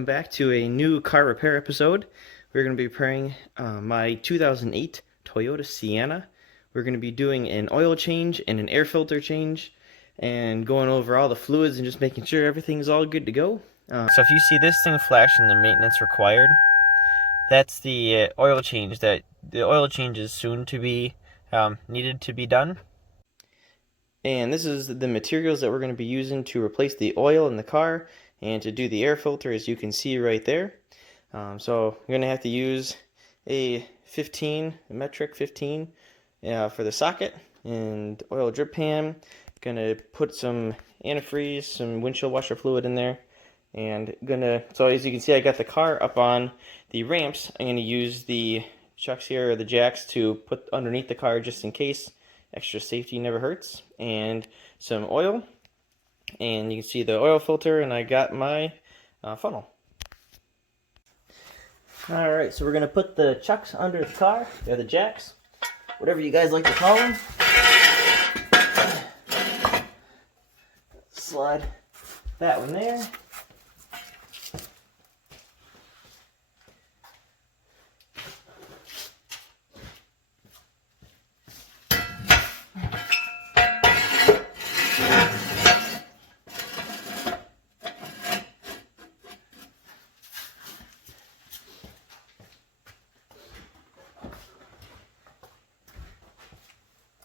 welcome back to a new car repair episode. We're going to be repairing my 2008 Toyota Sienna. We're going to be doing an oil change and an air filter change and going over all the fluids and just making sure everything's all good to go. So if you see this thing flashing, the maintenance required, that's the oil change. That the oil change is soon to be needed to be done. And this is the materials that we're going to be using to replace the oil in the car and to do the air filter, as you can see right there. So you're going to have to use a metric 15 for the socket and oil drip pan. Going to put some antifreeze, some windshield washer fluid in there. And so as you can see, I got the car up on the ramps. I'm going to use the chucks here, or the jacks, to put underneath the car just in case. Extra safety never hurts. And some oil. And you can see the oil filter, and I got my funnel. Alright, so we're going to put the chucks under the car, or the jacks, whatever you guys like to call them. Slide that one there.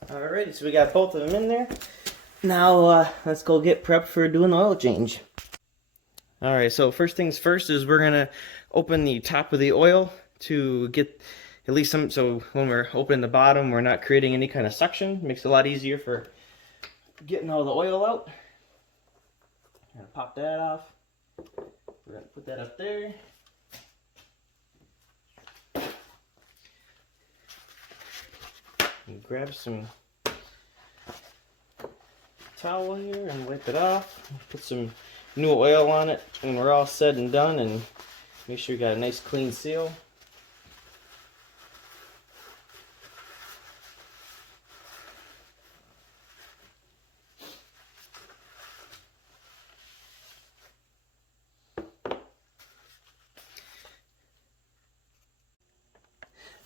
Alrighty, so we got both of them in there. Now let's go get prepped for doing the oil change. Alright, so first things first is we're going to open the top of the oil to get at least some, so when we're opening the bottom we're not creating any kind of suction. Makes it a lot easier for getting all the oil out. I'm going to pop that off. We're going to put that up there. And grab some towel here and wipe it off. Put some new oil on it when we're all said and done, and make sure you got a nice clean seal.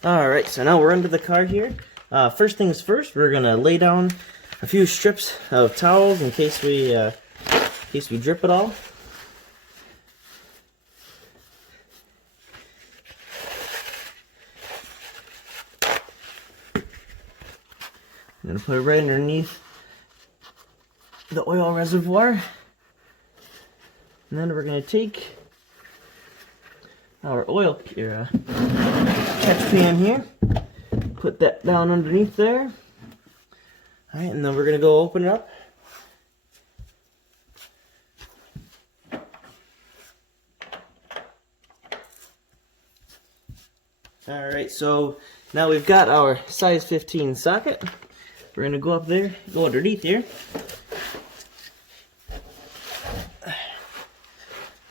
Alright, so now we're under the car here. First things first, we're going to lay down a few strips of towels in case we drip it all. I'm going to put it right underneath the oil reservoir. And then we're going to take our oil catch pan here, put that down underneath there. Alright, and then we're going to go open it up. Alright, so now we've got our size 15 socket. We're going to go up there, go underneath here.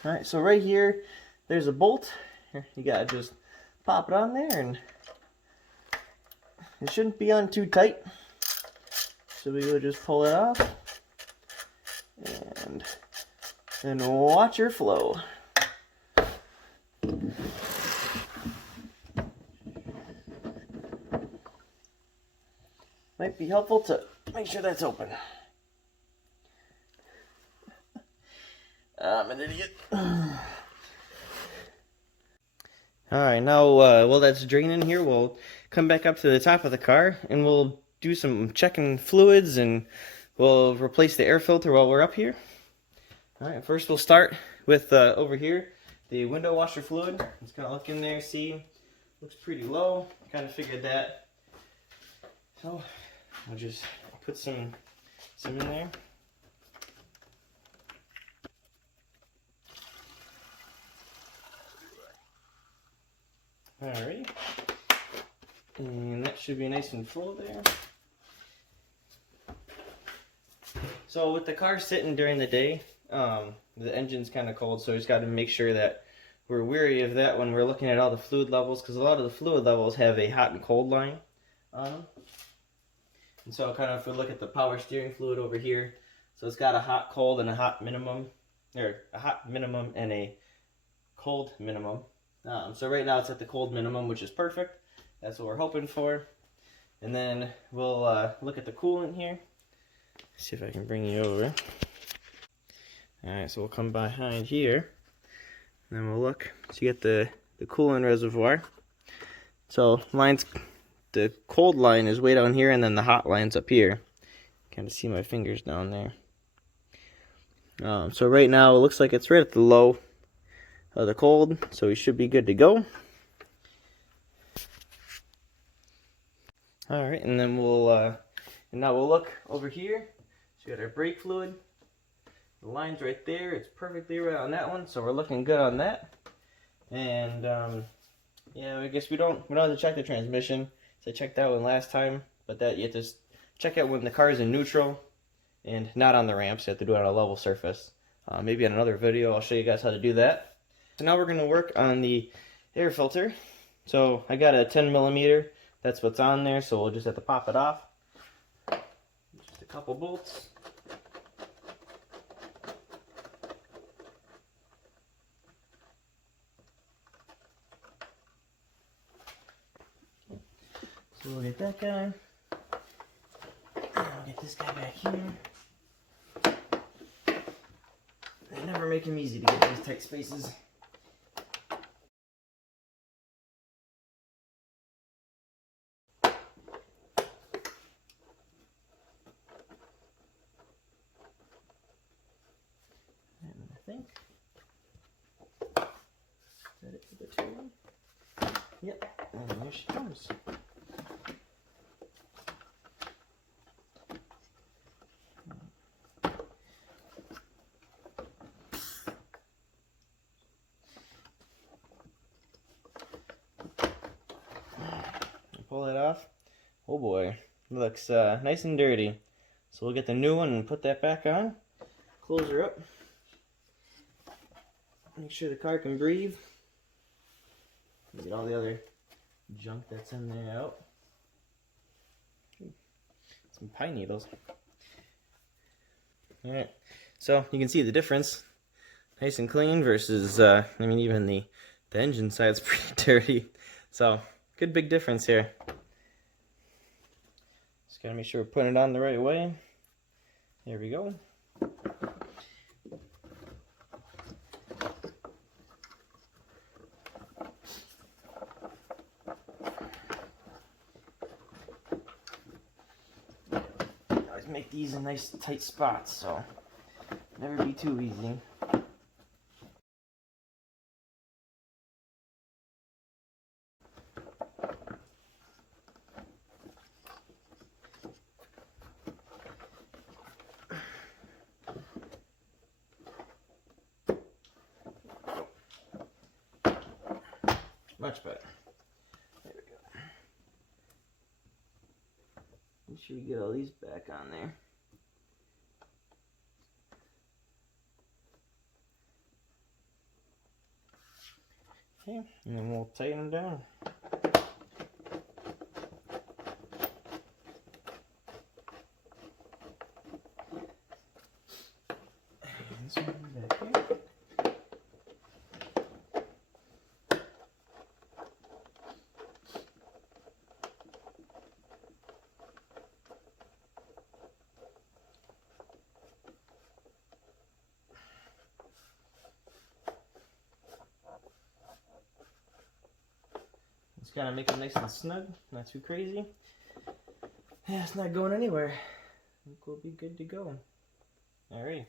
Alright, so right here, there's a bolt. Here, you gotta just pop it on there, and it shouldn't be on too tight. So we will just pull it off and watch her flow. Might be helpful to make sure that's open. I'm an idiot. Alright, now while that's draining here, we'll come back up to the top of the car and we'll do some checking fluids, and we'll replace the air filter while we're up here. Alright, first we'll start with over here, the window washer fluid. Just kind of look in there, see, looks pretty low. Kind of figured that. So I'll just put some in there. Alright, and that should be nice and full there. So with the car sitting during the day, the engine's kind of cold, so we just got to make sure that we're wary of that when we're looking at all the fluid levels, because a lot of the fluid levels have a hot and cold line on them. And so kind of if we look at the power steering fluid over here, so it's got a hot, cold, and a hot minimum, or a hot minimum and a cold minimum. So right now it's at the cold minimum, which is perfect. That's what we're hoping for. And then we'll look at the coolant here. See if I can bring you over. Alright, so we'll come behind here. And then we'll look. So you get the coolant reservoir. So the cold line is way down here, and then the hot line's up here. Kind of see my fingers down there. So right now it looks like it's right at the low of the cold, so we should be good to go. All right, and then now we'll look over here. So we got our brake fluid. The line's right there. It's perfectly right on that one, so we're looking good on that. And yeah, I guess we don't have to check the transmission. So I checked that one last time, but that you have to check it when the car is in neutral and not on the ramps. You have to do it on a level surface. Maybe in another video I'll show you guys how to do that. So now we're going to work on the air filter. So I got a 10 millimeter. That's what's on there, so we'll just have to pop it off. Just a couple bolts. So we'll get that guy. I'll get this guy back here. They never make them easy to get these tight spaces. And I think is that it for the two? Yep, and there she comes. Pull it off. Oh boy, it looks nice and dirty. So we'll get the new one and put that back on. Close her up. Make sure the car can breathe. Get all the other junk that's in there out. Some pine needles. Alright, so you can see the difference. Nice and clean versus, I mean, even the engine side's pretty dirty. So, good big difference here. Just gotta make sure we're putting it on the right way. There we go. Always make these in nice tight spots, so never be too easy. Much better. There we go. Make sure we get all these back on there. Okay, and then we'll tighten them down. And this one back here. Just gotta make it nice and snug, not too crazy. Yeah, it's not going anywhere. I think we'll be good to go. Alright.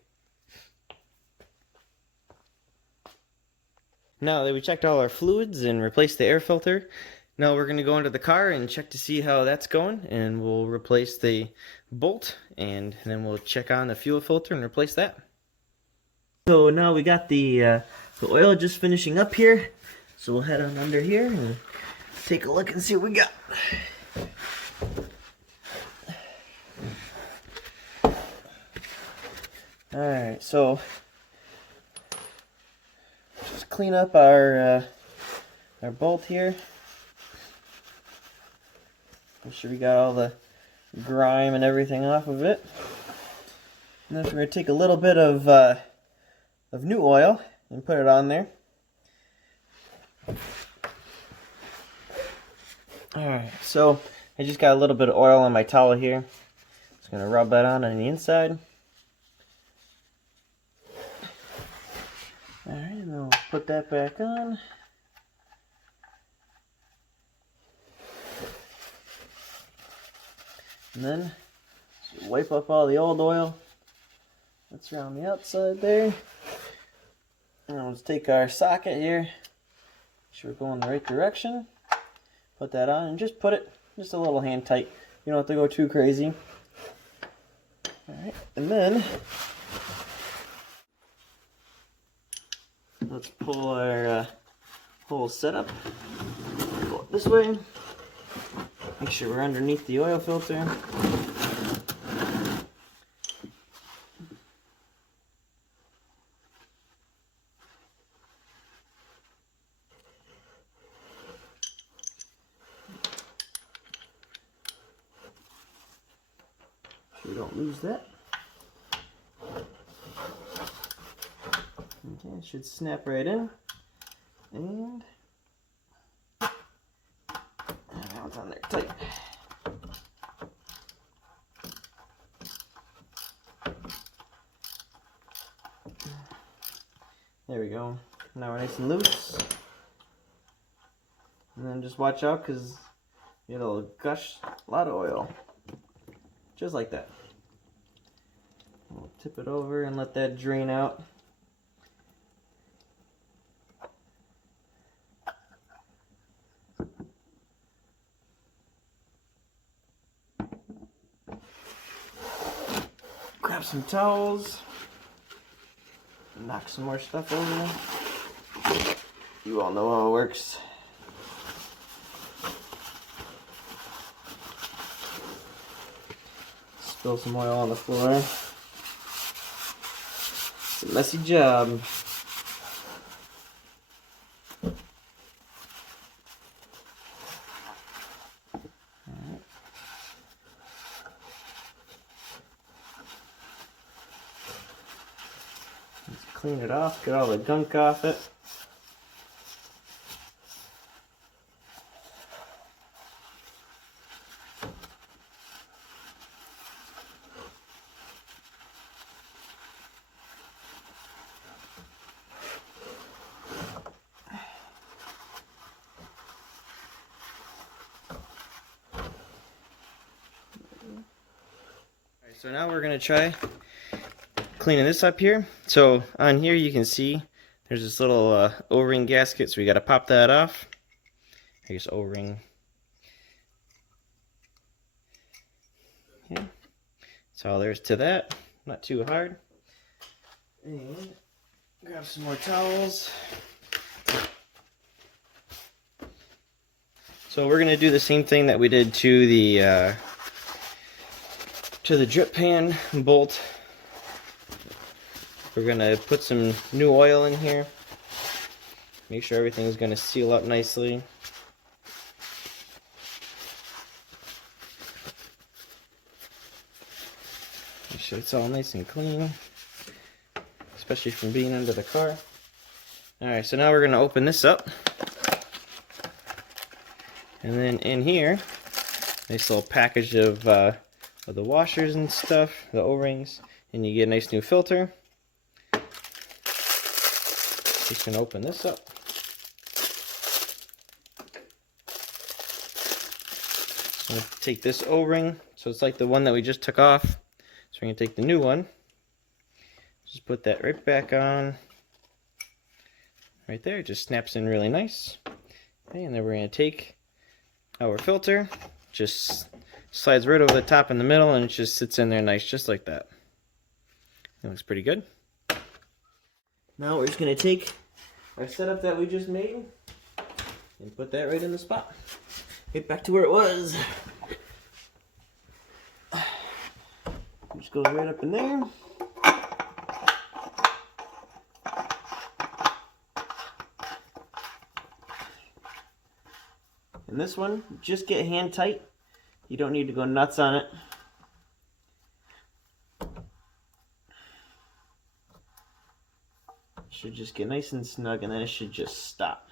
Now that we checked all our fluids and replaced the air filter, now we're going to go into the car and check to see how that's going, and we'll replace the bolt, and then we'll check on the fuel filter and replace that. So now we got the oil just finishing up here, so we'll head on under here and take a look and see what we got. Alright, so just clean up our bolt here. Make sure we got all the grime and everything off of it. And then we're going to take a little bit of new oil and put it on there. Alright, so I just got a little bit of oil on my towel here. Just going to rub that on the inside. Alright, and then we'll put that back on. And then just wipe up all the old oil that's around the outside there. And let's take our socket here. Make sure we're going the right direction. Put that on and just put it just a little hand tight. You don't have to go too crazy. Alright, and then let's pull our whole setup. Go it this way. Make sure we're underneath the oil filter. So we don't lose that. Okay, it should snap right in. And now it's on there tight. There we go. Now we're nice and loose. And then just watch out because it'll gush a lot of oil. Just like that. We'll tip it over and let that drain out. Grab some towels. Knock some more stuff over. You all know how it works. Spill some oil on the floor. It's a messy job. Alright. Let's clean it off, get all the gunk off it. So now we're going to try cleaning this up here. So on here you can see there's this little O-ring gasket, so we got to pop that off. I guess O-ring. Okay. That's all there is to that. Not too hard. And grab some more towels. So we're going to do the same thing that we did to the drip pan bolt. We're going to put some new oil in here. Make sure everything's going to seal up nicely. Make sure it's all nice and clean, especially from being under the car. Alright, so now we're going to open this up. And then in here, nice little package of the washers and stuff, the O-rings, and you get a nice new filter. Just gonna open this up. So I'm gonna take this O-ring, so it's like the one that we just took off. So we're gonna take the new one, just put that right back on, right there. It just snaps in really nice. Okay, and then we're gonna take our filter, just slides right over the top in the middle, and it just sits in there nice, just like that. That looks pretty good. Now we're just going to take our setup that we just made and put that right in the spot. Get back to where it was. Just goes right up in there. And this one, just get hand tight. You don't need to go nuts on it. Should just get nice and snug, and then it should just stop.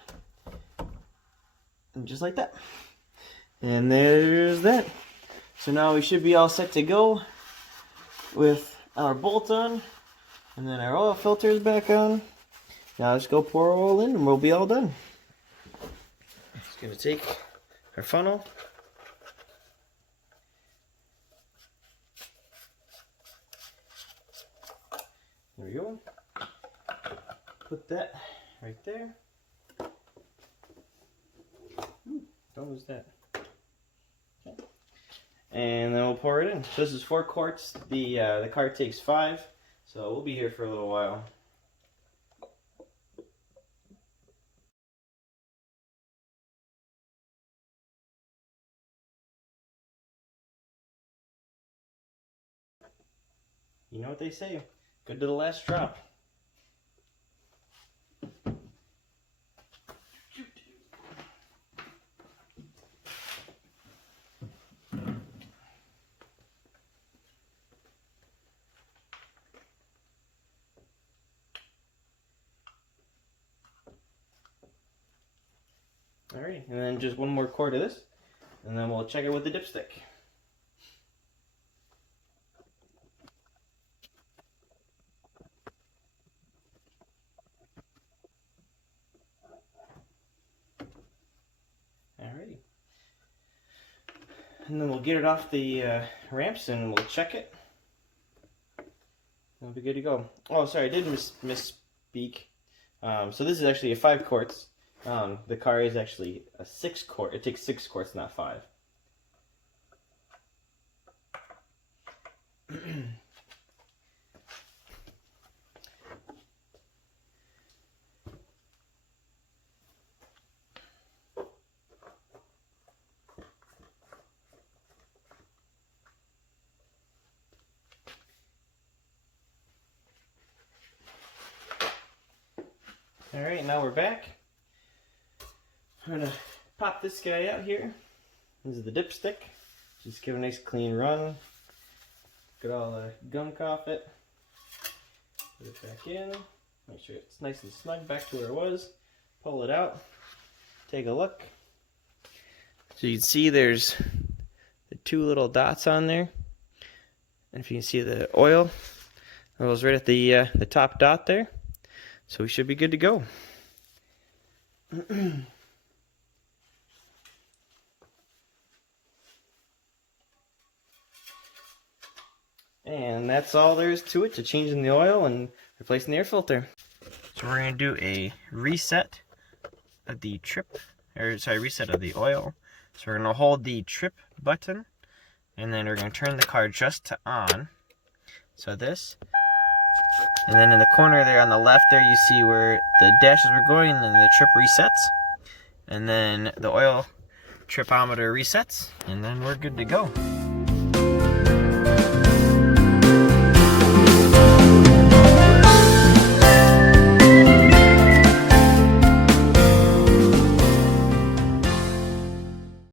And just like that. And there's that. So now we should be all set to go with our bolt on, and then our oil filter is back on. Now let's go pour oil in and we'll be all done. Just gonna take our funnel. There we go. Put that right there. Ooh, don't lose that. Okay. And then we'll pour it in. So this is 4 quarts. The car takes 5, so we'll be here for a little while. You know what they say, good to the last drop. Alright, and then just 1 more quart of this, and then we'll check it with the dipstick. Alrighty. And then we'll get it off the ramps and we'll check it. We'll be good to go. Oh, sorry, I did misspeak. So this is actually a 5 quarts. The car is actually a 6 quart. It takes 6 quarts, not 5. Alright, now we're back. I'm gonna pop this guy out here. This is the dipstick. Just give it a nice clean run. Get all the gunk off it. Put it back in. Make sure it's nice and snug back to where it was. Pull it out. Take a look. So you can see there's the 2 little dots on there. And if you can see the oil, it was right at the top dot there. So we should be good to go. And that's all there is to it, to changing the oil and replacing the air filter. So we're going to do a reset of the reset of the oil. So we're going to hold the trip button, and then we're going to turn the car just to on. So this. And then in the corner there on the left there, you see where the dashes were going and the trip resets. And then the oil tripometer resets, and then we're good to go.